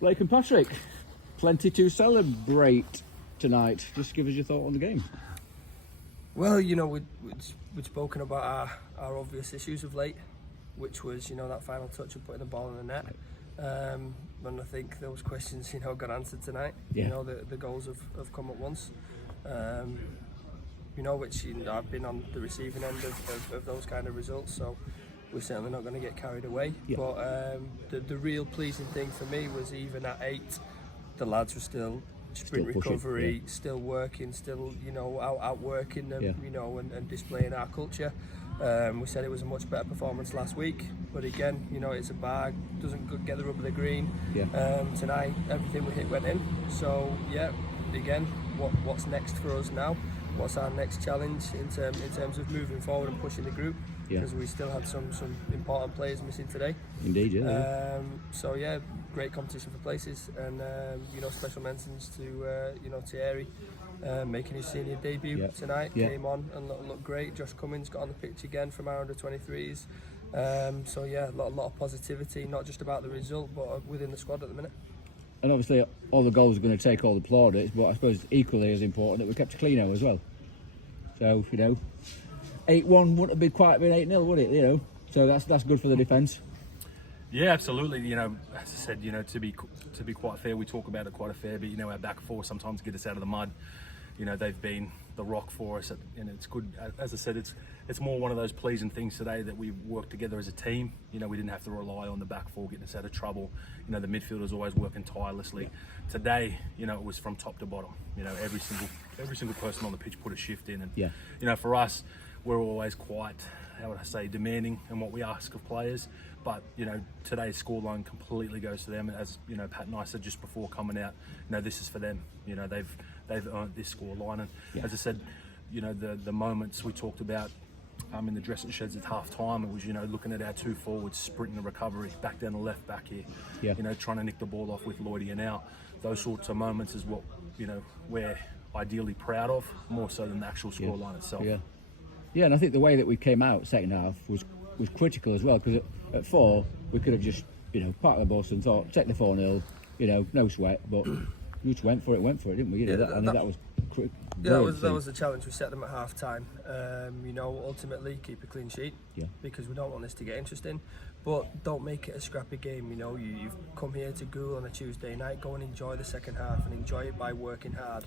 Blake and Patrick, plenty to celebrate tonight. Just give us your thought on the game. Well, you know, we'd spoken about our obvious issues of late, which was, you know, that final touch of putting the ball in the net. And I think those questions, you know, got answered tonight. Yeah. You know, the goals have come at once. You know, which, you know, I've been on the receiving end of those kind of results, so we're certainly not going to get carried away. Yeah. But the real pleasing thing for me was even at 8, the lads were still sprint pushing, recovery, still working, still, you know, out working them, you know, and displaying our culture. We said it was a much better performance last week, but again, you know, it's a bag, doesn't get the rub of the green. Tonight, everything we hit went in. So yeah, again, what's next for us now? What's our next challenge in terms of moving forward and pushing the group? Because we still had some important players missing today. Indeed, yeah. So yeah, great competition for places, and you know, special mentions to you know, Thierry making his senior debut tonight. Came on and looked great. Josh Cummins got on the pitch again from our under-23s. So yeah, a lot of positivity, not just about the result, but within the squad at the minute. And obviously, all the goals are going to take all the plaudits, but I suppose equally as important that we kept a clean out as well. So, you know, 8-1 wouldn't have been quite been 8-0, would it? You know, so that's good for the defence. Yeah, absolutely. You know, as I said, you know, to be quite fair, we talk about it quite a fair bit. You know, our back four sometimes get us out of the mud. You know, they've been the rock for us, and it's good. As I said, it's more one of those pleasing things today that we worked together as a team. You know, we didn't have to rely on the back four getting us out of trouble. You know, the midfielders always working tirelessly. Today, you know, it was from top to bottom. You know, every single person on the pitch put a shift in, and you know, for us, we're always quite, how would I say, demanding in what we ask of players. But you know, today's scoreline completely goes to them. As you know, Pat and I said just before coming out, you know, this is for them. You know, they've earned this scoreline, and as I said, you know, the moments we talked about in the dressing sheds at half time, it was, you know, looking at our two forwards sprinting the recovery back down the left back here, you know, trying to nick the ball off with Lloydie, and now those sorts of moments is what, you know, we're ideally proud of, more so than the actual scoreline itself. Yeah, and I think the way that we came out second half was critical as well, because at 4 we could have just, you know, part of the bus and thought, take the 4-0, you know, no sweat, but we just went for it, didn't we? You know, that was that was the challenge we set them at half time. You know, ultimately keep a clean sheet, because we don't want this to get interesting, but don't make it a scrappy game. You know, you've come here to Goole on a Tuesday night, go and enjoy the second half and enjoy it by working hard.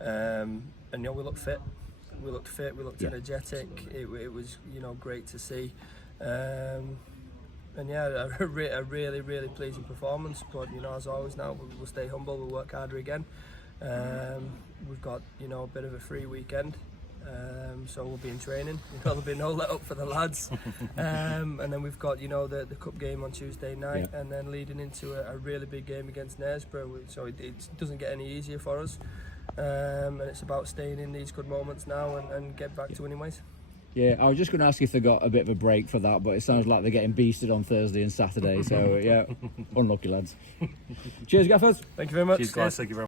And you know, we looked fit, we looked energetic. It was, you know, great to see. And yeah, a really pleasing performance. But you know, as always, now we'll stay humble. We'll work harder again. We've got, you know, a bit of a free weekend, so we'll be in training. You know, there'll be no let up for the lads. And then we've got, you know, the cup game on Tuesday night, and then leading into a really big game against Knaresborough. So it doesn't get any easier for us. And it's about staying in these good moments now and get back to winning ways. Yeah, I was just going to ask if they got a bit of a break for that, but it sounds like they're getting beasted on Thursday and Saturday. So yeah, unlucky lads. Cheers, gaffers. Thank you very much. Cheers, guys. Thank you very much.